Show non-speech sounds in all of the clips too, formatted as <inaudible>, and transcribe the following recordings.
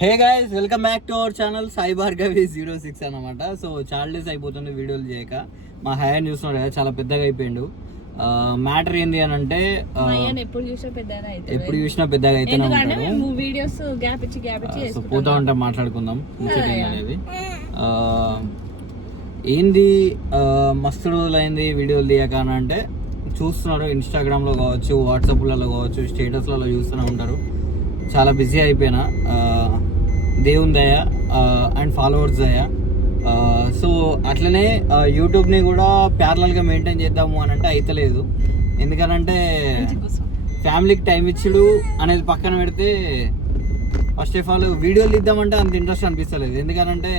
Hey guys welcome back to our channel Sai Bhargavi zero six అనమాట so చాలా days అయిపోతుంది వీడియోలు చేయక. మా హయాన్ చూస్తున్నాడు కదా చాలా పెద్దగా అయిపోయిండు. మ్యాటర్ ఏంది అని అంటే ఎప్పుడు చూసినా పెద్దగా అయితే అయితేనే ఉంటాడు. సో పోతా ఉంటే మాట్లాడుకుందాం అనేది ఏంది మస్తు రోజులైంది వీడియోలు తీయక అని అంటే చూస్తున్నారు ఇన్స్టాగ్రామ్లో కావచ్చు వాట్సాప్లలో కావచ్చు స్టేటస్లలో చూస్తూనే ఉంటారు. చాలా బిజీ అయిపోయినా దేవుని దయ అండ్ ఫాలోవర్స్ దయ. సో అట్లనే యూట్యూబ్ని కూడా ప్యారలల్గా మెయింటైన్ చేద్దాము అని అంటే అయితలేదు ఎందుకనంటే ఫ్యామిలీకి టైం ఇచ్చుడు అనేది పక్కన పెడితే ఫస్ట్ ఆఫ్ ఆల్ వీడియోలు ఇద్దామంటే అంత ఇంట్రెస్ట్ అనిపిస్తలేదు. ఎందుకనంటే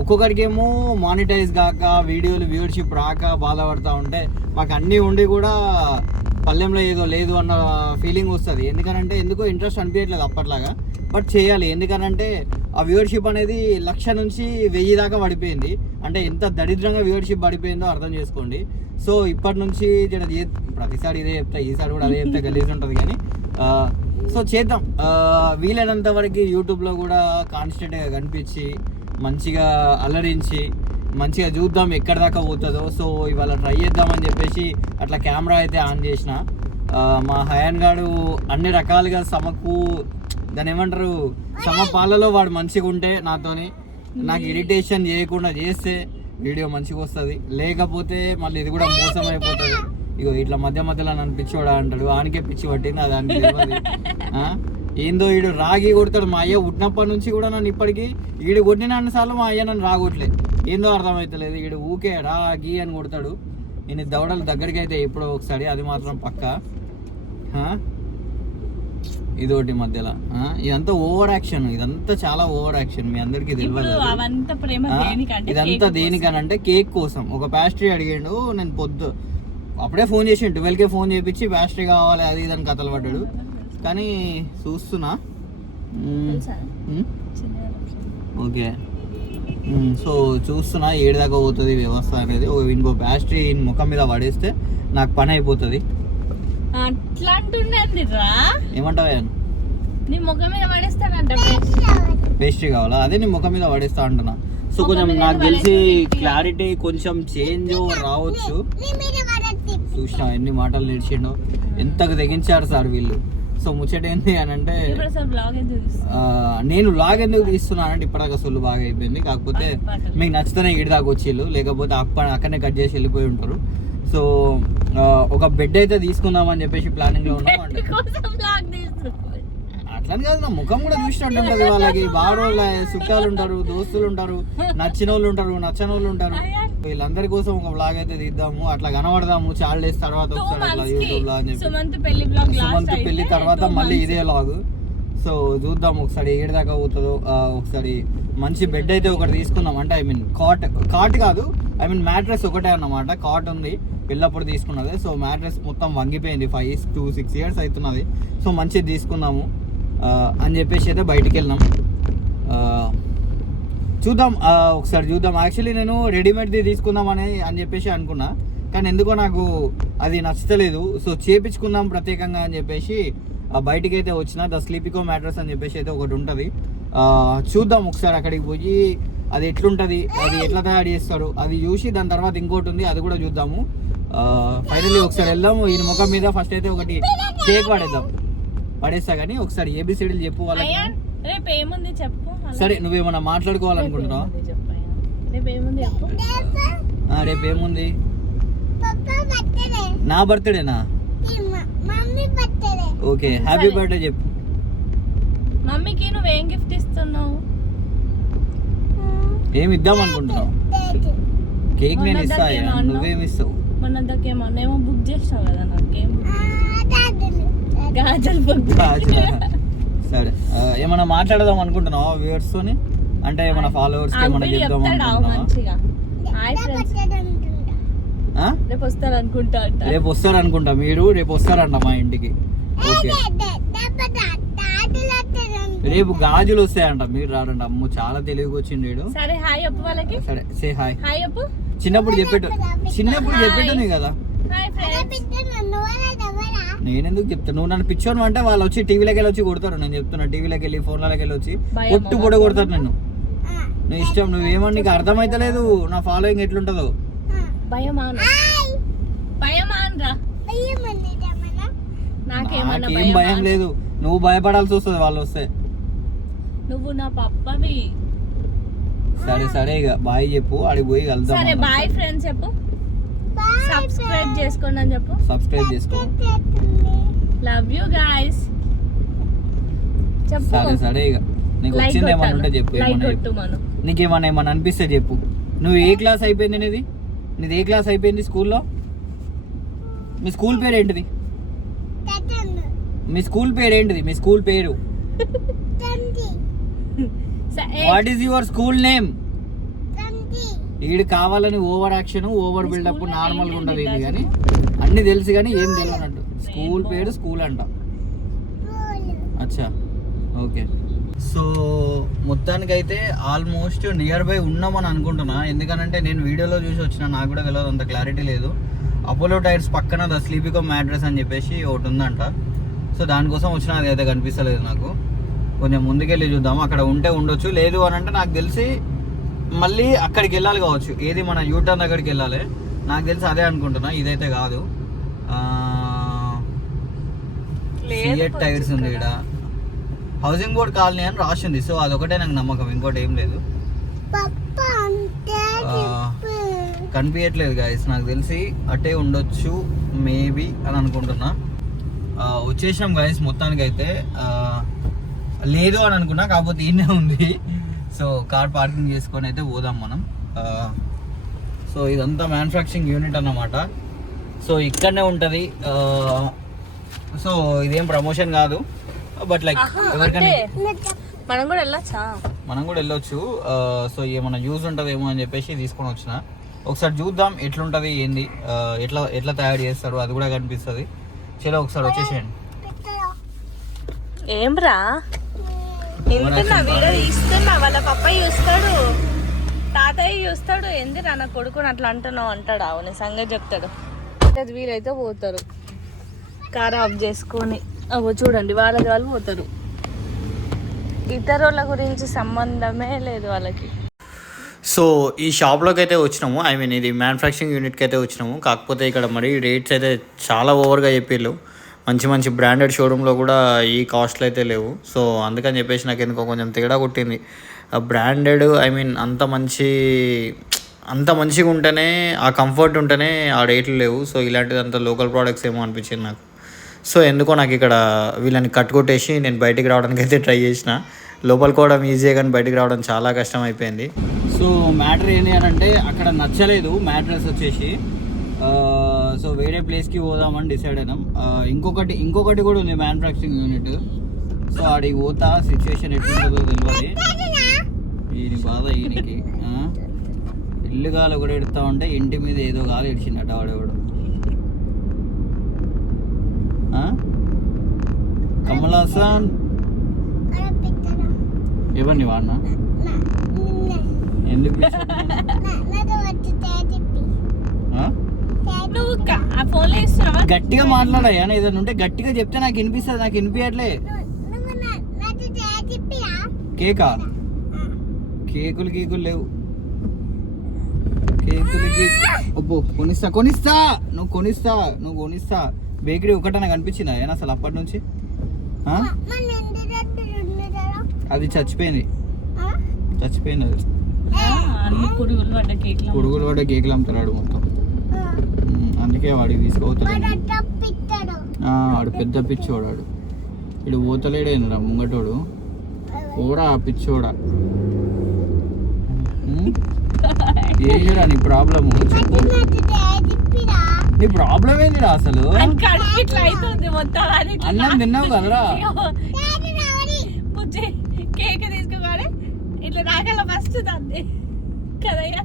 ఒక్కొక్కరికి ఏమో మానిటైజ్ కాక వీడియోలు వ్యూవర్షిప్ రాక బాధపడతా ఉంటే మాకు అన్నీ ఉండి కూడా పల్లెంలో ఏదో లేదు అన్న ఫీలింగ్ వస్తుంది. ఎందుకనంటే ఎందుకో ఇంట్రెస్ట్ అనిపించట్లేదు అప్పట్లాగా. బట్ చేయాలి. ఎందుకనంటే ఆ వ్యూవర్షిప్ అనేది లక్ష నుంచి వెయ్యి దాకా పడిపోయింది. అంటే ఎంత దరిద్రంగా వ్యూవర్షిప్ పడిపోయిందో అర్థం చేసుకోండి. సో ఇప్పటి నుంచి ప్రతిసారి ఇదే చెప్తా ఈసారి కూడా అదే చెప్తా గలీజ్ ఉంటుంది కానీ సో చేద్దాం. వీలైనంత వరకు యూట్యూబ్లో కూడా కాన్స్టెంట్గా కనిపించి మంచిగా అలరించి మంచిగా చూద్దాం ఎక్కడ దాకా పోతుందో. సో ఇవాళ ట్రై చేద్దామని చెప్పేసి అట్లా కెమెరా అయితే ఆన్ చేసిన. మా హయాన్ గాడు అన్ని రకాలుగా సమకు దాని ఏమంటారు సమ పాలలో వాడు మంచిగా ఉంటే నాతోని. నాకు ఇరిటేషన్ చేయకుండా చేస్తే వీడియో మంచిగా వస్తుంది. లేకపోతే మళ్ళీ ఇది కూడా మోసం అయిపోతుంది ఇగో ఇట్లా మధ్య మధ్యలో నన్ను పిచ్చివాడు అంటాడు. ఆనికే పిచ్చి పట్టింది అది అని ఏందో ఈడు రాగి కొడతాడు మా అయ్య. పుట్టినప్పటి నుంచి కూడా నన్ను ఇప్పటికీ ఈడు కొట్టిన అన్నిసార్లు మా అయ్య నన్ను రాగొట్లేదు ఏందో అర్థమవుతలేదు ఈడు ఊకే రాగి అని కొడతాడు. నేను దవడలు దగ్గరికి అయితే ఎప్పుడో ఒకసారి అది మాత్రం పక్క. ఇదోటి మధ్యలో? ఇదంతా ఓవర్ యాక్షన్. ఇదంతా చాలా ఓవర్ యాక్షన్. మీ అందరికీ తెలియదు ఇదంతా దేనికనంటే కేక్ కోసం. ఒక పేస్ట్రీ అడిగాడు నేను పొద్దు అప్పుడే ఫోన్ చేసిండు. ట్వెల్వ్ కే ఫోన్ చేపించి పేస్ట్రీ కావాలి అది ఇది అని కథలు పడ్డాడు. కానీ చూస్తున్నా. ఓకే. సో చూస్తున్నా ఏడు దాకా పోతుంది వ్యవస్థ అనేది. ఓ ఇంకో పేస్ట్రీ ముఖం మీద పడేస్తే నాకు పని అయిపోతుంది. అట్లా అంటుండేంది రా ఏమంటావా నీ ముఖం మీద పడేస్తానంట పేస్ట్రీ కావాలా? అదే నీ ముఖం మీద పడేస్తా అంటున్నా. సో కొంచెం నాకు తెలిసి క్లారిటీ కొంచెం చేంజ్ రావచ్చు. చూసిన ఎన్ని మాటలు నేర్చిండో? ఎంతకు తెగించారు సార్ వీళ్ళు? సో ముచ్చట ఏంటి అని అంటే నేను లాగ్ ఎందుకు తీస్తున్నానంటే ఇప్పటిదాకా సొల్లు బాగా అయిపోయింది. కాకపోతే. మీకు నచ్చితేనే దాకా వచ్చిళ్ళు లేకపోతే అప్ప అక్కడనే కట్ చేసి వెళ్ళిపోయి ఉంటారు. సో ఒక బెడ్ అయితే తీసుకుందామని చెప్పేసి ప్లానింగ్లో ఉన్నాం అంటే. అట్లని కాదు నా ముఖం కూడా చూసినట్టు ఉంటుంది వాళ్ళకి. రోజులు చుట్టాలు ఉంటారు దోస్తులు ఉంటారు నచ్చిన వాళ్ళు ఉంటారు నచ్చని వాళ్ళు ఉంటారు వీళ్ళందరి కోసం ఒక బ్లాగ్ అయితే తీద్దాము అట్లా కనబడదాము చాలా డేస్ తర్వాత ఒకసారి అట్లా యూట్యూబ్లో అని చెప్పి. సుమంత్ పెళ్ళి తర్వాత మళ్ళీ ఇదే లాగ్ సో చూద్దాం ఒకసారి ఏడు దాకా అవుతుందో ఆ, ఒకసారి మంచి బెడ్ అయితే ఒకటి తీసుకుందాం. అంటే ఐ మీన్ కాట్ కాట్ కాదు ఐ మీన్ మ్యాట్రెస్ ఒకటే అన్నమాట. కాట్ ఉంది పెళ్ళప్పుడు తీసుకున్నది. సో మ్యాట్రెస్ మొత్తం వంగిపోయింది ఫైవ్ టూ సిక్స్ ఇయర్స్ అవుతున్నది. సో మంచిది తీసుకుందాము. అని చెప్పేసి అయితే బయటికి వెళ్ళినాం చూద్దాం ఒకసారి చూద్దాం. యాక్చువల్లీ నేను రెడీమేడ్ది తీసుకుందామని అని చెప్పేసి అనుకున్నా. కానీ ఎందుకో నాకు అది నచ్చలేదు సో చేపించుకుందాం ప్రత్యేకంగా అని చెప్పేసి బయటికి అయితే వచ్చిన ద స్లీపికో మ్యాట్రస్ అని చెప్పేసి అయితే ఒకటి ఉంటుంది. చూద్దాం ఒకసారి అక్కడికి పోయి అది ఎట్లుంటుంది అది ఎట్లా తయారు చేస్తారు అది చూసి దాని తర్వాత ఇంకోటి ఉంది అది కూడా చూద్దాము. ఫైనల్లీ ఒకసారి వెళ్దాము. ఈయన ముఖం మీద ఫస్ట్ అయితే ఒకటి కేక్ పడేద్దాం పడేస్తా కానీ ఒకసారి ఏబిసిడీలు చెప్పు వాళ్ళకి. రేపు ఏముంది చెప్పు సరే నువ్వేమన్నా మాట్లాడుకోవాలనుకుంటున్నావు? రేపు ఏముంది చెప్పు. రేపు నా బర్త్డేనా? ఓకే హ్యాపీ బర్త్డే చెప్పు. మమ్మీకి నువ్వేం గిఫ్ట్ ఇస్తున్నావు? ఏమి ఇద్దాం అనుకుంటున్నావు? కేక్ నేను ఇస్తా మొన్న దాకా నువ్వేమి ఇస్తావు? మొన్న దాకేమో బుక్ చేసావు కదా నాకేం గాజల్. సరే. ఆ, ఏమన్నా మాట్లాడదాం అనుకుంటున్నావా వ్యూవర్స్ తోని? అంటే ఏమన్నా ఫాలోవర్స్కి ఏమన్నా చెప్దాం? రేపు వస్తారు అనుకుంటా అంట. రేపు వస్తారు అనుకుంటా మీరు? రేపు వస్తారంట మా ఇంటికి. ఓకే. రేపు గాజులు వస్తాయంట. మీరు రాడంట అమ్మో. చాలా తెలివిగా వచ్చిండు వీడు. సరే హాయ్ చెప్పు వాళ్ళకి. సరే సే హాయ్ హాయ్ చెప్పు చిన్నప్పుడు చెప్పేట చిన్నప్పుడు చెప్పేటనే కదా. హాయ్ ఫ్రెండ్స్ నేను ఎందుకు చెప్తాను నువ్వు నన్ను పిచ్చోను అంటే వాళ్ళు వచ్చి టీవీలోకి వెళ్ళి వచ్చి కొడతారు. నేను చెప్తున్నా టీవీలోకి వెళ్ళి ఫోన్లకి వెళ్ళి వచ్చి? కొట్టు పొడ కొడతారు నేను నీ ఇష్టం నువ్వేమని నీకు అర్థమైతలేదు నా ఫాలోయింగ్ ఎట్లుంటుందో. నాకేం భయం లేదు. నువ్వు భయపడాల్సి వస్తుంది వాళ్ళు వస్తే. నువ్వు నా పప్పవి. సరే సరే ఇక బాయ్ చెప్పు ఆడికి పోయి కలుద్దాం సరే. బాయ్ ఫ్రెండ్స్ చెప్పు. సబ్స్క్రైబ్ చేసుకోండి అని చెప్పు. సబ్స్క్రైబ్ చేసుకో. లవ్ యూ గాయస్ చెప్పు. సరే సరే ఇక. నీకు వచ్చింది ఏమన్నా ఉంటే చెప్పు లైక్ ఏమన్నా కొట్టు చెప్పు మను. నీకేమన్నా ఏమన్నా అనిపిస్తే చెప్పు. నువ్వు ఏ క్లాస్ అయిపోయింది నీది నీది ఏ క్లాస్ అయిపోయింది స్కూల్లో? మీ స్కూల్ పేరు ఏంటిది? మీ స్కూల్ పేరు ఏంటిది? మీ స్కూల్ పేరు. What is your school name ఈడు కావాలని over action over buildup school నార్మల్గా name ఉండదు ఏంటి ఇది కానీ అన్ని తెలుసు కానీ ఏం తెలియనట్టు స్కూల్ పేరు స్కూల్ అంట. అచ్చా ఓకే. సో మొత్తానికైతే ఆల్మోస్ట్ నియర్ బై ఉన్నామని అనుకుంటున్నా. ఎందుకనంటే నేను వీడియోలో చూసి వచ్చిన నాకు కూడా తెలియదు అంత క్లారిటీ లేదు. అపోలో టైర్స్ పక్కన ద స్లీపికో మ్యాడ్రస్ అని చెప్పేసి ఒకటి ఉందంట. సో దానికోసం వచ్చిన అది అయితే కనిపిస్తలేదు నాకు. కొంచెం ముందుకెళ్ళి చూద్దాం. అక్కడ ఉంటే ఉండొచ్చు. లేదు అని అంటే నాకు తెలిసి మళ్ళీ అక్కడికి వెళ్ళాలి కావచ్చు. ఏది మన యూటర్న్ దగ్గరికి వెళ్ళాలి. నాకు తెలిసి అదే అనుకుంటున్నా. ఇదైతే కాదు. సిఎట్ టైర్స్ ఉంది ఇక్కడ. హౌసింగ్ బోర్డ్ కాలనీ అని రాసింది. సో అదొకటే నాకు నమ్మకం. ఇంకోటి ఏం లేదు. కనిపించట్లేదు గాయస్ నాకు తెలిసి అటే ఉండొచ్చు మేబీ అని అనుకుంటున్నా. వచ్చేసాం గాయస్ మొత్తానికి అయితే లేదు అని అనుకున్నా. కాకపోతే ఈయనే ఉంది. సో కార్ పార్కింగ్ చేసుకొని అయితే పోదాం మనం. ఆ, సో ఇదంతా మ్యానుఫ్యాక్చరింగ్ యూనిట్ అన్నమాట. సో ఇక్కడనే ఉంటుంది. సో ఇదేం ప్రమోషన్ కాదు. బట్ లైక్ ఎవరికైనా మనం కూడా వెళ్ళొచ్చా? మనం కూడా వెళ్ళొచ్చు. ఆ, సో ఏమైనా యూజ్ ఉంటుందేమో అని చెప్పేసి తీసుకొని వచ్చిన. ఒకసారి చూద్దాం ఎట్లుంటుంది ఏంది ఎట్లా ఎట్లా తయారు చేస్తారు అది కూడా కనిపిస్తుంది. చలో ఒకసారి వచ్చేసేయండి. ఏం రా? ఇంటున్నా వీడియో తీస్తున్నా వాళ్ళ పప్ప చూస్తాడు తాతయ్య చూస్తాడు ఏంది నా కొడుకుని అట్లా అంటున్నావు అంటాడు. అవును సంగతి చెప్తాడు. అది వీలైతే పోతారు. కార్ ఆఫ్ చేసుకొని అవో చూడండి వాళ్ళది వాళ్ళు పోతారు. ఇతరుల గురించి సంబంధమే లేదు వాళ్ళకి. సో ఈ షాప్లోకి అయితే వచ్చినాము. ఐ మీన్ ఇది మ్యానుఫ్యాక్చరింగ్ యూనిట్కి అయితే వచ్చినాము. కాకపోతే ఇక్కడ మరి రేట్స్ అయితే చాలా ఓవర్గా చెప్పిళ్ళు మంచి మంచి బ్రాండెడ్ షోరూంలో కూడా ఈ కాస్ట్లు అయితే లేవు. సో అందుకని చెప్పేసి నాకు ఎందుకో కొంచెం తేడా కొట్టింది. బ్రాండెడ్ ఐ మీన్ అంత మంచి అంత మంచిగా ఉంటేనే ఆ కంఫర్ట్ ఉంటేనే ఆ రేట్లు లేవు. సో ఇలాంటిది అంత లోకల్ ప్రోడక్ట్స్ ఏమో అనిపించింది నాకు. సో ఎందుకో నాకు ఇక్కడ వీళ్ళని కట్టుకొట్టేసి నేను బయటికి రావడానికి అయితే ట్రై చేసిన. లోపలికి కూడా ఈజీగా కానీ బయటికి రావడం చాలా కష్టం అయిపోయింది. సో మ్యాటర్ ఏంటి అని అంటే అక్కడ నచ్చలేదు. మ్యాట్రెస్ వచ్చేసి. సో వేరే ప్లేస్కి పోదామని డిసైడ్ అయినాం. ఇంకొకటి ఇంకొకటి కూడా ఉంది మ్యానుఫ్యాక్చరింగ్ యూనిట్ సో ఆడికి పోతా సిచ్యువేషన్ ఎట్లుంటుందో తెలియదు ఈయన బాధ ఈయనకి? ఇల్లు గాలి ఒకటి ఎడతా ఉంటే ఇంటి మీద ఏదో గాలి ఇడిచిండట వాడేవాడు ఆ? కమల్ హాసన్? ఎవరిని వాడినా? ఎందుకు పిలిచావు? ఆ? నువ్వు క- ఆ ఫోన్లో ఇస్తున్నావా గట్టిగా మాట్లాడాయా ఏదైనా ఉంటే గట్టిగా చెప్తే నాకు వినిపిస్తుంది నాకు వినిపించట్లే కేకా? కేకులు కేకులు లేవు. కేకులు కేకు అబ్బో కొనిస్తా కొనిస్తా! నువ్వు కొనిస్తా నువ్వు కొనిస్తా. బేకరీ ఒకటనే కనిపించిందా? ఏనా అసలు అప్పటి నుంచి? ఆ? అది చచ్చిపోయింది. చచ్చిపోయింది అది. ఆ, అన్ని పురుగులు పడ్డ కేక్లు పురుగులు కూడా కేకులు అమ్ముతాడు మొత్తం. అందుకే వాడికి వాడు పెద్ద పిచ్చోడు వాడు. ఇడు పోతలేడేనరా ముంగటోడు. ఓరా పిచ్చోడా? ఏంటిరా నీ ప్రాబ్లము? చెప్పు. నీ ప్రాబ్లం ఏంటిరా అసలు? అని కడుపు ఇట్లా అవుతుంది మొత్తం అది ఇట్లా. అన్నం తిన్నావు కదరా? కేక్ తీసుకోగానే ఇట్లా నాకల్లా ఫస్ట్ తంది. కదయ్యా?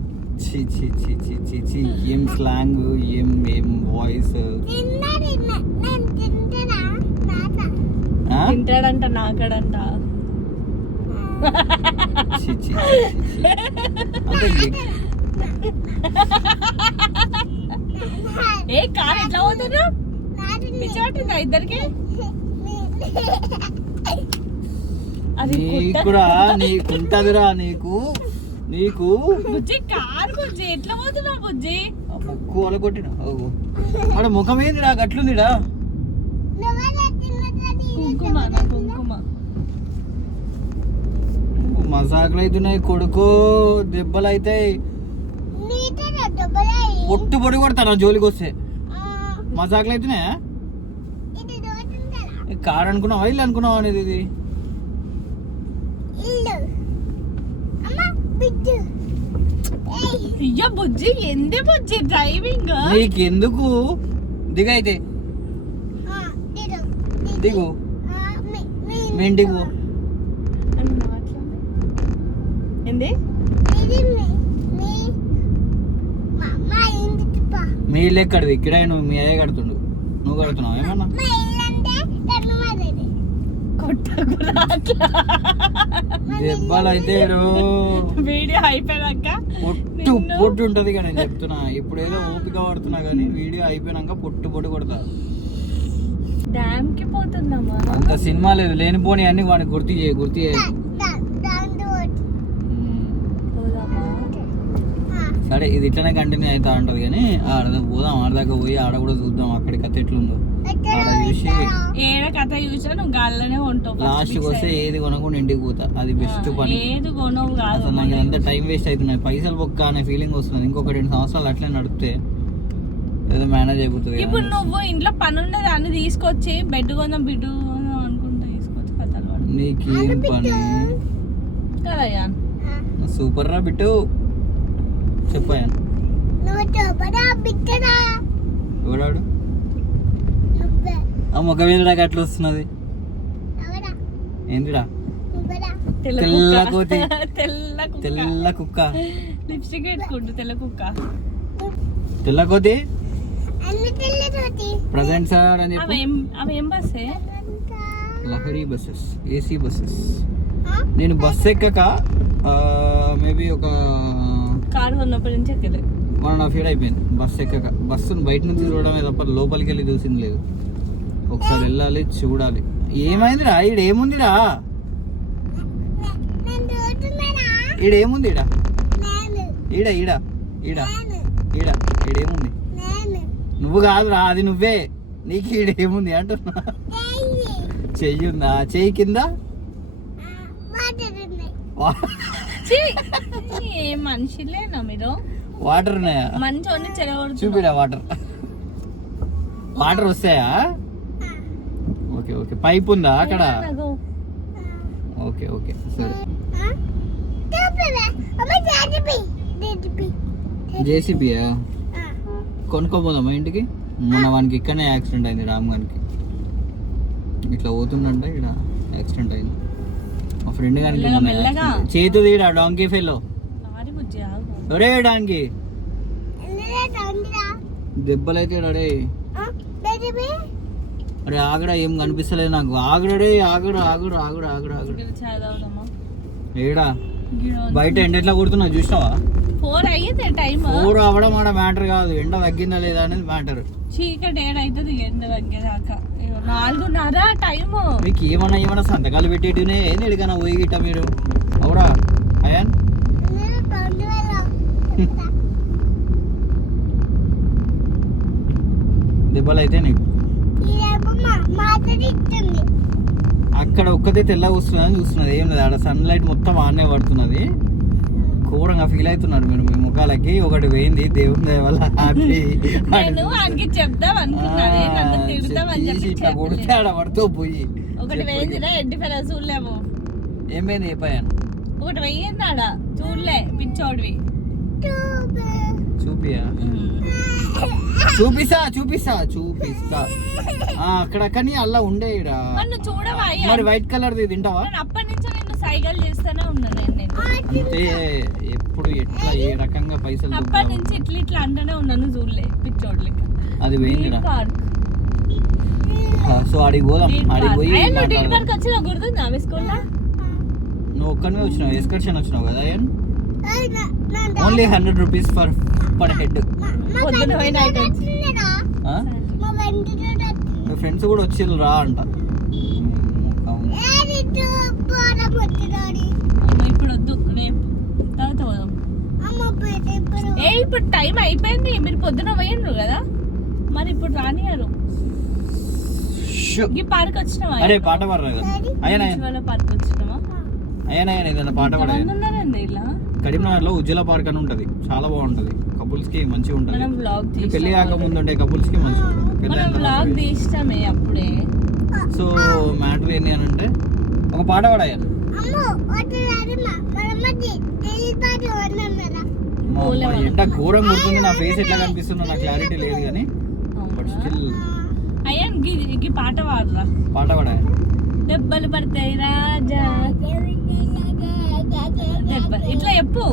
చి చి చి చి చి చి ఏం స్లాంగ్ ఏం ఏం వాయిస్ తింటాడంట నాకడంట. చి చి చి, చి, చి. అంటే ఏ- కార్ ఎట్లా పోతున్నా పిచ్చి పట్టిందా ఇద్దరికి అది నీకురా నీకుంటదిరా నీకు. నీకు? బుజ్జి కారు బుజ్జి. ఎట్లా పోతున్నావు బుజ్జి? ముక్కు అలగొట్టిన ఆడ ముఖం ఏందిరా గట్లుందిరా కుంకుమ నా కుంకుమ. మసాకులు అవుతున్నాయి కొడుకు దెబ్బలు అవుతాయి పొట్టు పొడి కొడతారా జోలికి వస్తే. మసాకులు అవుతున్నాయా కారు అనుకున్నావా ఇల్లు అనుకున్నావా అనేది ఇది? అయ్యో బుజ్జి ఎందే బుజ్జి? డ్రైవింగ్ నీకెందుకు? దిగైతే దిగు. మీ ఇంటికి పో. ఏంది? మీ ఇల్లు ఎక్కడిది? ఇక్కడ నువ్వు మీ అయ్యే కడుతుండు. నువ్వు కడుతున్నావు ఏమన్నా? కొట్టకురా అట్లా దెబ్బలు అయితే రో. వీడియో అయిపోయాక పొట్టు పొట్టు ఉంటది కానీ నేను చెప్తున్నా. ఇప్పుడు ఏదో ఓపిక పడుతున్నా కానీ వీడియో అయిపోయినాక పొట్టు పొట్టు కొడతా. డ్యామ్కి పోతున్నామా అంత సినిమా లేదు. లేనిపోని అన్ని వాడిని గుర్తు చేయ గుర్తు చేయ. సరే ఇది ఇట్లనే కంటిన్యూ అవుతా ఉంటది కానీ ఆడ పోదాం ఆడదాకా పోయి ఆడ కూడా చూద్దాం అక్కడి కథ ఎట్లుందో. ఆడ చూసి ఏడ కథ చూసినా నువ్వు గాల్లోనే ఉంటావు first లాస్ట్కి వస్తే. ఏది కొనకుండా ఇంటికి పోతా అది బెస్ట్ పని. ఏది కొనవు కాదు నాకు ఎంత టైం వేస్ట్ అవుతున్నాయి. పైసలు బొక్క అనే ఫీలింగ్ వస్తుంది. ఇంకొక రెండు సంవత్సరాలు అట్లే నడిపితే ఏదో మేనేజ్ అయిపోతుంది ఇప్పుడు. నువ్వు ఇంట్లో పని ఉండదు అని తీసుకొచ్చి బెడ్ కొందాం బిడ్డు అనుకుంటా తీసుకొచ్చి కథలు. నీకేం పని? సూపర్ రా బిట్టు చెప్పాను ఎవడాడు? ఆ ముఖ మీద అట్లా వస్తున్నది? ఏంటిడా తెల్ల తెల్ల కుక్క. కోతి. <laughs> తెల్ల కుక్క. తెల్ల కుక్క. లిప్స్టిక్ పెట్టుకుంటు తెల్ల కుక్క. తెల్ల కోతి? ప్రజెంట్ సార్ అని చెప్పు. అవేం అవేం బస్సే? Lahari buses AC buses. నేను బస్ ఎక్కక మేబీ ఒక కారు ఉన్నప్పటి నుంచి ఎక్కలే. వన్ అండ్ హాఫ్ ఇయర్ అయిపోయింది. బస్ ఎక్కక. బస్సును బయట నుంచి చూడడమే తప్ప లోపలికి వెళ్ళి చూసింది లేదు. ఒకసారి వెళ్ళాలి చూడాలి. ఏమైందిరా ఈడ ఏముందిరా ఈడ ఏముంది ఈడ? ఈడ ఈడ ఈడ ఈడ ఈడేముంది నువ్వు కాదురా అది నువ్వే. నీకు ఈడ ఏముంది అంటున్నా. చెయ్యి ఉందా? చెయ్యి కింద! ఏ మనిషిలేనా మీరు వాటర్ ఉన్నాయా? చూపిడా వాటర్. వాటర్ వస్తాయా? Okay okay. పైప్ ఉందా అక్కడ? Okay okay. సరే. జేసీబీయా కొనుక్కోపోదామా ఇంటికి? మొన్న వానికి ఇక్కడనే యాక్సిడెంట్ అయింది రామ్ గారికి ఇట్లా పోతుండంట ఇక్కడ యాక్సిడెంట్ అయింది. Friend accident. చేతు తీరా డాంకీ ఆగు. ఒరే డాంకీ దెబ్బలైతే అడే అరే ఆగడా ఏం కనిపిస్తలేదు నాకు. ఆగడే ఆగడు ఆగడు ఆగడు ఆగడు ఆగడు ఏడా? బయట ఎండ ఎట్లా కొడుతున్నావు చూసినావా? ఫోర్ అయ్యింది టైం ఊరు అవ్వడం ఆడ మ్యాటర్ కాదు. ఎండ తగ్గిందా లేదా అనేది మ్యాటర్. చీకటి ఏడైతుంది ఎండ తగ్గేదాకా నాలుగున్నర టైము. మీకు ఏమన్నా ఏమన్నా సంతకాలు పెట్టేటినే ఏంది ఎడికన్నా పోయి గిట్ట మీరు? అవురా అయాన్? దెబ్బలు అయితే నీకు. అక్కడ ఒక్కతే తెల్లగా వస్తున్నది చూస్తున్నది. ఏం లేదు ఆడ సన్ లైట్ మొత్తం ఆనే పడుతున్నది. ఘోరంగా ఫీల్ అవుతున్నారు మీరు. మీ ముఖాలకి ఒకటి పోయింది దేవుని దయ వల్ల నేను వానికి చెప్దాం అనుకున్నాను నన్ను తిడతామని చెప్పి ఇట్లా కొడితే చెప్పలే. ఆడ పడుతూ పోయి. ఒకటి వేయిందిరా ఎడ్డి ఫెల చూడలేము. ఏం పోయింది చెప్పాను ఒకటి వెయ్యింది ఆడ చూడలే పిచ్చోడివి. చూపియా? చూపిస్తా చూపిస్తా చూపిస్తా. అక్కడ కానీ అలా ఉండే ఈడ. మరి వైట్ కలర్ తింటావా? సైకిల్ చేస్తూనే ఉన్నాను నేను. అంటే ఎప్పుడు ఎట్లా ఏ రకంగా పైసలు అప్పటి? నుంచి ఇట్లా ఇట్లా అంటూనే ఉన్నాను చూడలే పిచ్చోడ్లకి అది పోయిందిరా సో ఆడికి పోదాం ఆడికి పోయి వచ్చినా గుర్తుందా మీ స్కూల్లో నువ్వు ఒక్కనే వచ్చినావు ఎక్స్కర్షన్ వచ్చినావు కదా only hundred rupees for per head me friends కూడా వచ్చిర్రు రా అంట. ఇప్పుడు వద్దు రేపు తర్వాత పోదాం. ఏ ఇప్పుడు టైం అయిపోయింది. మీరు పొద్దున పోయిండ్రు కదా. మరి ఇప్పుడు రానియారు షూ. ఈ పార్క్ వచ్చినావా? అరే పాట పాడరా కదా అయ్యా వాళ్ళ పార్క్ వచ్చినావా? అయ్యా ఏదైనా పాట పాడ ఎంతమంది ఉన్నారండి ఇలా. కరీంనగర్లో ఉజ్జల పార్క్ అని ఉంటది. చాలా బాగుంటది. కపుల్స్కి మంచిగా ఉంటది. మనం బ్లాగ్ ఈ పెళ్ళి కాక ముందు ఉండే కపుల్స్కి మంచిగా ఉంటది. అప్పుడే. సో మ్యాటర్ ఏంటి అని అంటే ఒక పాట పాడాయా? ఎంట ఘోరం గుర్తుంది నా ఫేస్ ఎట్లా కనిపిస్తుందో నాకు క్లారిటీ లేదు కానీ బట్ స్టిల్ గి- గి పాట పాడరా. పాట పాడాయా? దెబ్బలు పడతాయి రాజా. ఇట్లా చెప్పు.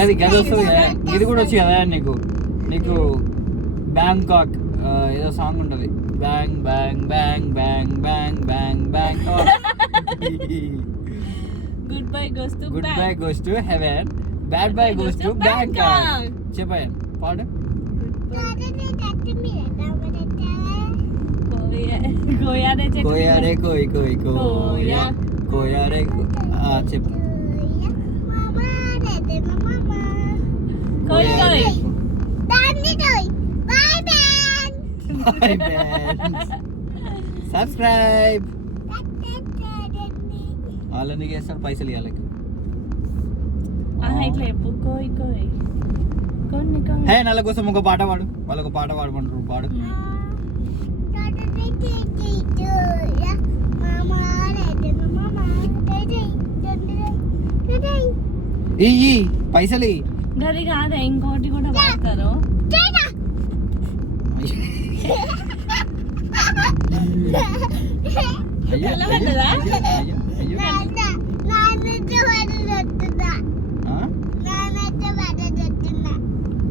అది గది వస్తుంది ఇది కూడా వచ్చి కదా నీకు? నీకు బ్యాంకాక్ ఆ, ఏదో సాంగ్ ఉంటది. Bang bang bang bang bang bang bang good bye goes to good bye bank goes to heaven bad bye goes to Bangkok చెప్పాను పాడు గోయాడే చెట్టు కోయా రే కోయ్ కోయ్ కోయా కోయా. కోయా కోయ్ కోయ్ సబ్స్క్రైబ్ వాళ్ళని చేస్తారు పైసలు ఇవ్వాలి. హే నల్ల కోసం ఒక పాట పాడు. వాళ్ళొక పాట పాడమంటారు పాడు. ఈ ఈ పైసలు. గది కాదా ఇంకోటి కూడా వాడతారు అయ్యో, అయ్యో, తెల్లబడ్డదా? అయ్యో, అయ్యో, అయ్యో. ఆ?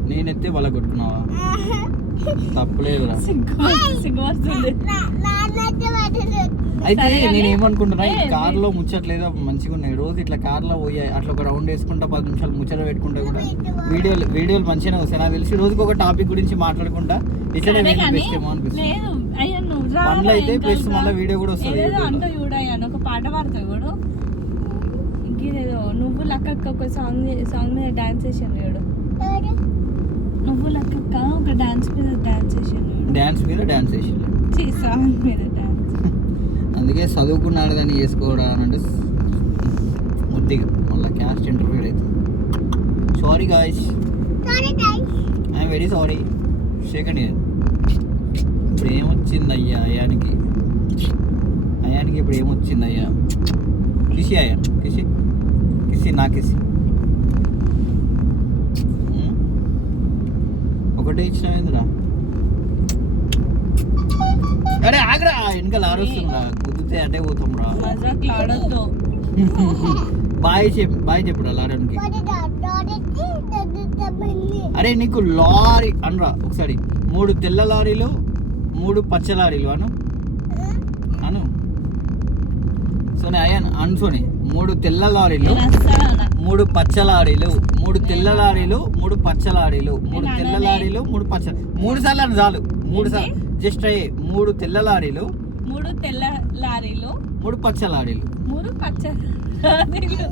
నేనెత్తే వాళ్ళ కొట్టుకున్నావా <laughs> తప్పలేదురా. సిగ్గు సిగ్గు వస్తుంది. అయితే నేను ఏమనుకుంటున్నా ఈ కార్లో ముచ్చట్లేదో మంచిగా ఉన్నాయి రోజు ఇట్లా కార్లో పోయి అట్లా ఒక రౌండ్ వేసుకుంటా పది నిమిషాలు ముచ్చట పెట్టుకుంటా కూడా. వీడియోలు వీడియోలు మంచిగానే వస్తాయి. నాకు తెలిసి రోజుకి ఒక టాపిక్ గురించి మాట్లాడుకుంటా. ఇట్లనే కానీ బెస్ట్ ఏమో అనిపిస్తుంది. అయితే ప్లస్. మళ్ళీ వీడియో కూడా వస్తుంది అంటూ ఒక పాట పాడతావు చూడు. ఇంకేదేదో నువ్వు లక్కక్క ఒక సాంగ్ సాంగ్ మీద డాన్స్ చేసాను చూడు. నువ్వు లక్కక్క ఒక డాన్స్ మీద డాన్స్ చేసాను చూడు. డ్యాన్స్ మీద డ్యాన్స్ వేసి చీ, సాంగ్ మీద డాన్స్ అందుకే చదువుకున్నాడు దాన్ని చేసుకోవడం అంటే ముద్దిగా. మళ్ళీ క్యాస్ట్ ఇంటర్వ్యూ అవుతుంది sorry guys I'm very sorry second year ఇప్పుడు ఏమొచ్చింది అయ్యా అయానికి? అయానికి ఇప్పుడు ఏమొచ్చింది అయ్యా. కిసి అయ్యా కిసి కిసి నా కిసి? ఒకటే ఇచ్చినవేంద్రా? అరే ఆగరా వెనకాల ఆడొస్తుందిరా కుదిరితే అంటే పోతాం రా బాయ్ చెప్పు బాయ్ చెప్పురా లాడానికి అరే నీకు లారీ అనరా ఒకసారి. మూడు తెల్ల లారీలు మూడు పచ్చ లారీలు అను. అను. సోనే అయ్యాను అను సోని. మూడు తెల్ల లారీలు మూడు పచ్చ లారీలు మూడు తెల్ల లారీలు మూడు పచ్చ లారీలు మూడు తెల్ల లారీలు మూడు పచ్చ మూడు సార్లు అని చాలు. మూడు సార్లు. ఏంటి? జస్ట్ అయ్యి మూడు తెల్ల లారీలు మూడు తెల్ల లారీలు మూడు పచ్చ లారీలు. మూడు పచ్చ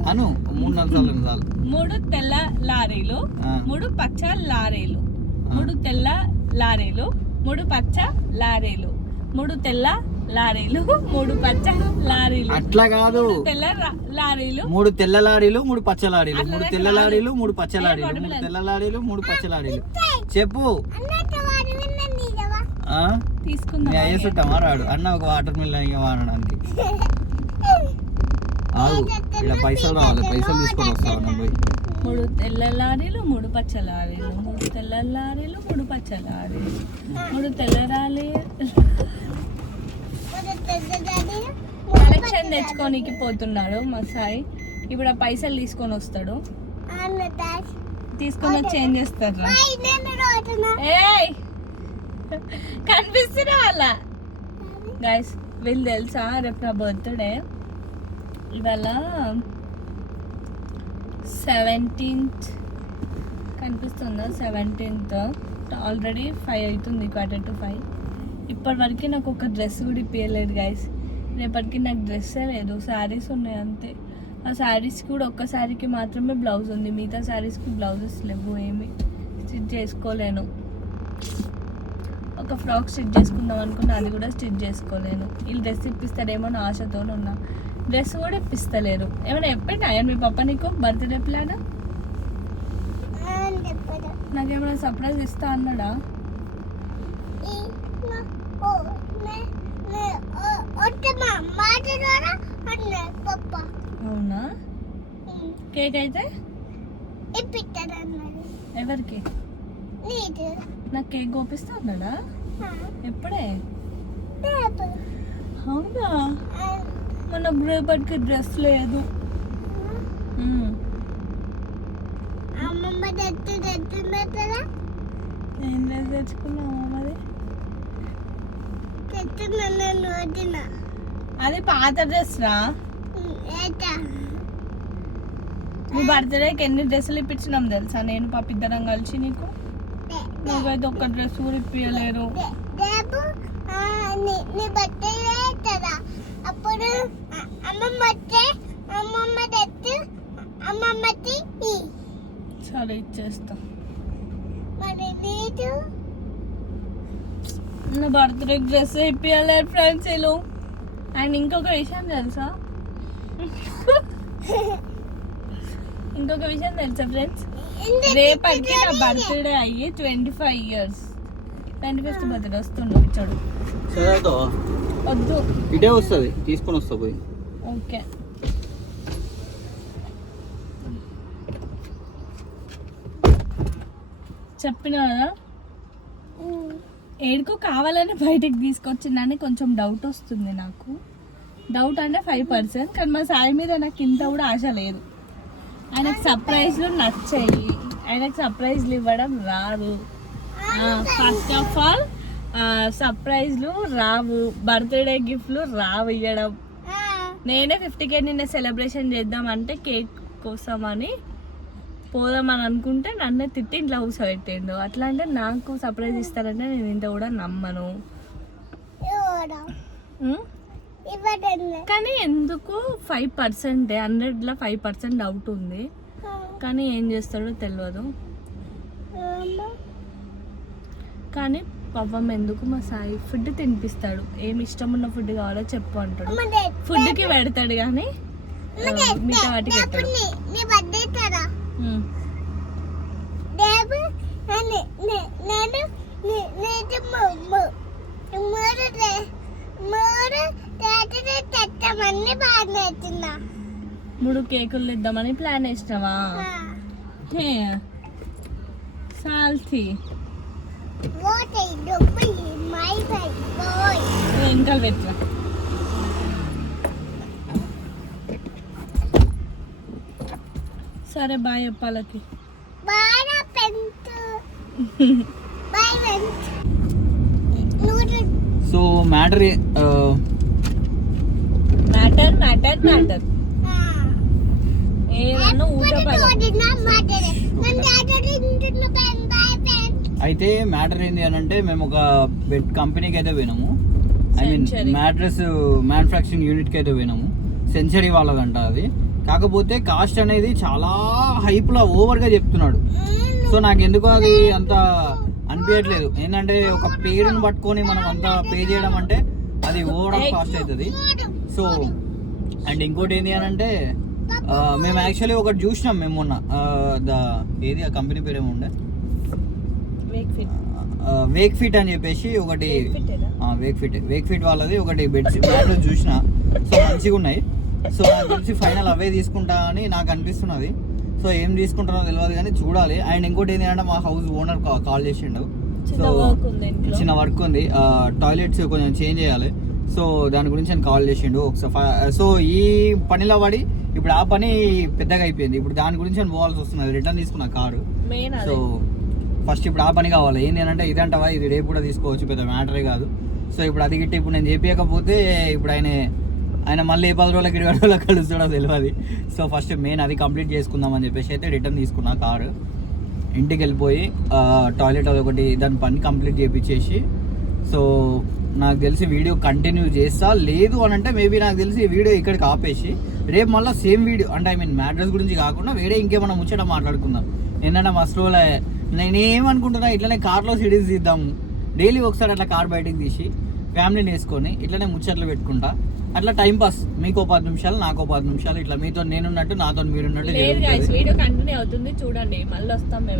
అను మూడు నాలుగు సార్లు మూడు తెల్ల లారీలు. మూడు పచ్చ లారీలు. మూడు తెల్ల లారీలు మూడు పచ్చ లారీలు. మూడు తెల్ల లారీలు మూడు పచ్చ లారీలు. అట్లా కాదు. మూడు తెల్ల లారీలు. మూడు తెల్ల లారీలు మూడు పచ్చ లారీలు. మూడు తెల్ల. లారీలు మూడు పచ్చ లారీలు. మూడు. తెల్ల లారీలు మూడు పచ్చ లారీలు. చెప్పు. తీసుకుందాం రాడు. అన్న ఒక వాటర్ మిల్ వాడడానికి. ఆగు. పైసలు రావాలి. పైసలు తీసుకొని వస్తావు అన్న పోయి? మూడు తెల్ల లారీలు మూడు పచ్చ లారీలు. మూడు తెల్ల లారీలు మూడు పచ్చ లారీలు. మూడు తెల్ల లారీలు కలెక్షన్ తెచ్చుకోనికి పోతున్నాడు మా సాయి. ఇప్పుడు ఆ పైసలు తీసుకొని వస్తాడు. తీసుకొని వచ్చి ఏం చేస్తారు ఏయ్! కనిపిస్తున్నా వాళ్ళ? గాయస్ వీళ్ళు తెలుసా? రేపు నా బర్త్డే ఇవాళ సెవెంటీన్త్ కనిపిస్తుందా? సెవెంటీన్త్ ఆల్రెడీ ఫైవ్ అవుతుంది క్వార్టర్ టు ఫైవ్ ఇప్పటివరకు నాకు ఒక డ్రెస్ కూడా ఇప్పించలేదు గైస్ రేపటికి నాకు డ్రెస్సే లేదు. శారీస్ ఉన్నాయి అంతే. ఆ శారీస్ కూడా ఒక్క శారీకి మాత్రమే బ్లౌజ్ ఉంది. మిగతా శారీస్కి బ్లౌజెస్ లేవు ఏమి. స్టిచ్ చేసుకోలేను. ఒక ఫ్రాక్ స్టిచ్ చేసుకుందాం అనుకున్నా అది కూడా స్టిచ్ చేసుకోలేను. వీళ్ళు డ్రెస్ ఇప్పిస్తారేమో అని ఆశతో ఉన్నా. డ్రెస్ కూడా ఇప్పిస్తలేరు. ఏమైనా చెప్పండి మీ పప్ప నీకు బర్త్డే ప్లాన్? నాకేమైనా సర్ప్రైజ్ ఇస్తా అన్నాడా? అవునా? కేక్ అయితే? ఎవరికి? నాకు కేక్ కోపిస్తా అన్నాడా? ఎప్పుడే? అవునా? మన రేపటికి డ్రెస్ లేదు. ఏం డ్రెస్ తెచ్చుకున్నావా వదిన? అది పాత డ్రెస్ రా నీ బర్త్డేకి ఎన్ని డ్రెస్సులు ఇప్పించినాం తెలుసా? నేను పాప ఇద్దరం కలిసి నీకు. నువ్వైతే ఒక్క డ్రెస్ కూడా ఇప్పించలేరు రేపు నీ- కదా. అప్పుడు అమ్మమ్మ వస్తే అమ్మమ్మ తెచ్చు అమ్మమ్మకి. సరే ఇచ్చేస్తా. మరి నీకు? నా బర్త్డే డ్రెస్ ఇప్పించలేరు ఫ్రెండ్స్ వీళ్ళు. అండ్ ఇంకొక విషయం తెలుసా? <laughs> ఇంకొక విషయం తెలుసా ఫ్రెండ్స్ రేపటికి నా? బర్త్డే అయ్యి twenty five years twenty fifth birthday వస్తుండు పిచ్చోడు వద్దు. ఇటే వస్తుంది తీసుకొని వస్తా పోయి. ఓకే. చెప్పినా కదా. ఏడుకో కావాలని బయటకు తీసుకొచ్చిందని కొంచెం డౌట్ వస్తుంది నాకు. డౌట్ అంటే ఫైవ్ పర్సెంట్ కానీ మా సాయి మీద నాకు ఇంత కూడా ఆశ లేదు. ఆయనకు సర్ప్రైజ్లు నచ్చాయి. ఆయనకు సర్ప్రైజ్లు ఇవ్వడం రాదు. ఫస్ట్ ఆఫ్ ఆల్ సర్ప్రైజ్లు రావు. బర్త్డే గిఫ్ట్లు రావు ఇవ్వడం నేనే ఫిఫ్టీ కే నిన్న సెలబ్రేషన్ చేద్దామంటే కేక్ కోసం అని పోదామని అనుకుంటే నన్నే తిట్టి ఇంట్లో కూర్చోబెట్టిండు. అట్లా అంటే నాకు సర్ప్రైజ్ ఇస్తారంటే నేను ఇంత కూడా నమ్మను. కానీ ఎందుకు ఫైవ్ పర్సెంట్ హండ్రెడ్లో ఫైవ్ పర్సెంట్ డౌట్ ఉంది కానీ ఏం చేస్తాడో తెలియదు. కానీ పాపం ఎందుకు మా సాయి ఫుడ్ తినిపిస్తాడు ఏమి ఇష్టం ఉన్న ఫుడ్ కావాలో చెప్పు అంటాడు ఫుడ్కి పెడతాడు కానీ మిగతా వాటికి పెట్టాడు మూడు కేకులు ఇద్దామని ప్లాన్ వేసినావా సాల్తీ బాయ్ ఇంకా పెట్టా సరే బాయ్ చెప్పాలకి బాగా పెంచు బై పెంచు నూరు so matter matter matter matter. అయితే మ్యాటర్ ఏంటి అని అంటే మేము ఒక బెడ్ కంపెనీకి అయితే పోయినాము. I mean. మ్యాట్రెస్ మ్యానుఫ్యాక్చరింగ్ యూనిట్కి అయితే పోయినాము. సెంచరీ వాళ్ళదంట అది. కాకపోతే కాస్ట్ అనేది చాలా హైప్లో ఓవర్గా చెప్తున్నాడు. సో నాకు ఎందుకో అది అంత అనిపించట్లేదు. ఏంటంటే ఒక పేరుని పట్టుకొని మనం అంత పే చేయడం అంటే అది ఓవర్ కాస్ట్ అవుతుంది. సో అండ్ ఇంకోటి ఏంటి అని అంటే మేము యాక్చువల్లీ ఒకటి చూసినాం మేము మొన్న. ద ఏది ఆ కంపెనీ పేరు ఏమో ఉండే? వేక్ ఫిట్ అని చెప్పేసి ఒకటి వేక్ ఫిట్ వేక్ ఫిట్ వాళ్ళది ఒకటి బెడ్షీట్ మ్యాట్ చూసిన. సో మంచిగా ఉన్నాయి. సో నాకు తెలిసి ఫైనల్ అవే తీసుకుంటా అని నాకు అనిపిస్తున్నది. సో ఏం తీసుకుంటారో తెలియదు కానీ చూడాలి. అండ్ ఇంకోటి ఏంటి అంటే మా హౌస్ ఓనర్ కాల్ చేసిండు. సో చిన్న వర్క్ ఉంది. టాయిలెట్స్ కొంచెం చేంజ్ చేయాలి. సో దాని గురించి నేను కాల్ చేసిండు. ఒకసారి సో ఈ పనిలో పడి ఇప్పుడు ఆ పని పెద్దగా అయిపోయింది. ఇప్పుడు దాని గురించి నేను పోవాల్సి వస్తున్నది రిటర్న్ తీసుకున్న కారు. సో ఫస్ట్ ఇప్పుడు ఆ పని కావాలి. ఏంటి అంటే ఇదంటవా? ఇది రేపు కూడా తీసుకోవచ్చు. పెద్ద మ్యాటరే కాదు. సో ఇప్పుడు అది గిట్టి ఇప్పుడు నేను చెప్పకపోతే ఇప్పుడు ఆయన ఆయన మళ్ళీ ఏ పది రోజులకి ఇరవై రోజులకు కలుస్తాడో తెలియదు సో ఫస్ట్ మెయిన్ అది కంప్లీట్ చేసుకుందాం అని చెప్పేసి అయితే రిటర్న్ తీసుకున్నా కారు. ఇంటికి వెళ్ళిపోయి టాయిలెట్ అది ఒకటి దాని పని కంప్లీట్ చేయించేసి సో నాకు తెలిసి వీడియో కంటిన్యూ చేస్తా. లేదు అని అంటే మేబీ నాకు తెలిసి వీడియో ఇక్కడికి ఆపేసి రేపు మళ్ళీ సేమ్ వీడియో అంటే ఐ మీన్ మ్యాడ్రస్ గురించి కాకుండా వేరే ఇంకేమైనా ముచ్చట మాట్లాడుకుందాం. ఏంటంటే మస్తు నేనేమనుకుంటున్నా ఇట్లనే కార్లో సిడీస్ తీద్దాము డైలీ ఒకసారి అట్లా కార్ బయటికి తీసి ఫ్యామిలీని వేసుకొని ఇట్లనే ముచ్చట్లు పెట్టుకుంటా. అట్లా టైం పాస్. మీకు పది నిమిషాలు నాకు పది నిమిషాలు ఇట్లా మీతో నేనున్నట్టు నాతో మీరున్నట్టు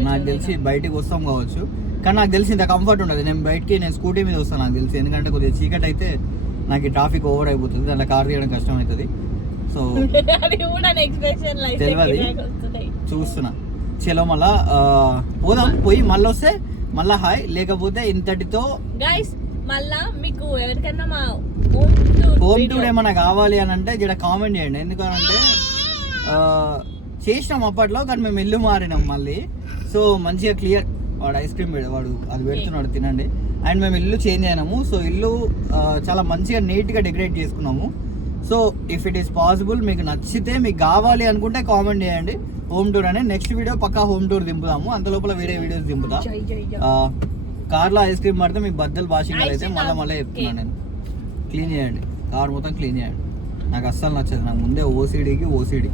నాకు తెలిసి బయటికి వస్తాం కావచ్చు. కానీ నాకు తెలిసి ఇంత కంఫర్ట్ ఉండదు. నేను బయటికి నేను స్కూటీ మీద వస్తాను నాకు తెలిసి. ఎందుకంటే కొద్దిగా చీకటి అయితే నాకు ఈ ట్రాఫిక్ ఓవర్ అయిపోతుంది. దాంట్లో కార్ తీయడం కష్టం అవుతుంది. సో <laughs> తెలియదు. చూస్తున్నా. చలో మళ్ళా పోదాం. పోయి మళ్ళీ వస్తే మళ్ళా హాయ్ లేకపోతే ఇంతటితో గైస్ మళ్ళా మీకు ఎవరికైనా మా హోమ్ టూర్ ఏమైనా కావాలి అని అంటే జర కామెంట్ చేయండి. ఎందుకంటే చేసినాం అప్పట్లో కానీ మేము ఇల్లు మారినాం మళ్ళీ. సో మంచిగా క్లియర్ వాడు ఐస్ క్రీమ్ వాడు అది పెడుతున్నాడు తినండి. అండ్ మేము ఇల్లు చేంజ్ అయినాము. సో ఇల్లు చాలా మంచిగా నీట్గా డెకరేట్ చేసుకున్నాము. So if it is possible మీకు నచ్చితే మీకు కావాలి అనుకుంటే కామెంట్ చేయండి. హోమ్ టూర్ అని నెక్స్ట్ వీడియో పక్కా హోమ్ టూర్ దింపుదాము. అంత లోపల వేరే వీడియోస్. ఆ, కార్లో ఐస్ క్రీమ్ పడితే మీకు బద్దలు వాషింగ్ అయితే మళ్ళీ మళ్ళీ చెప్తున్నాను. నేను. క్లీన్ చేయండి. కార్ మొత్తం క్లీన్ చేయండి. నాకు అస్సలు నచ్చదు. నాకు ముందే ఓసీడీకి ఓసీడీ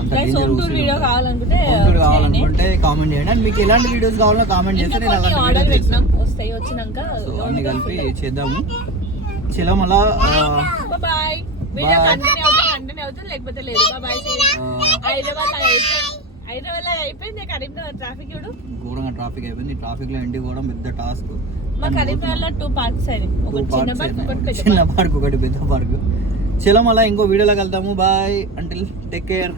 అంత డేంజర్ వీడియో కావాలనుకుంటే కామెంట్ చేయండి. అండ్ మీకు ఎలాంటి వీడియోస్ కావాలో కామెంట్ చేస్తే నేను అలాంటి వీడియోస్ వచ్చినాక సో అన్ని కలిపి చేద్దాము. చలో మళ్ళా బాయ్ వీడియో Bye. కంటిన్యూ అవుతుంది కంటిన్యూ అవుతుంది లేకపోతే లేదు. బాయ్ హైదరాబాద్ హైదరాబాద్ అయిపోయింది కరీంనగర్ ట్రాఫిక్ చూడు. ఘోరంగా ట్రాఫిక్ అయిపోయింది. ట్రాఫిక్లో ఇంటికి పోవడం పెద్ద టాస్క్. మా కరీంనగర్లో టూ పార్క్స్ ఒకటి చిన్న పార్క్ ఒకటి పెద్ద చిన్న. పార్క్ ఒకటి పెద్ద పార్క్ చలో మళ్ళీ ఇంకో వీడియోలో కలుద్దాము బాయ్ అంటిల్ టేక్ కేర్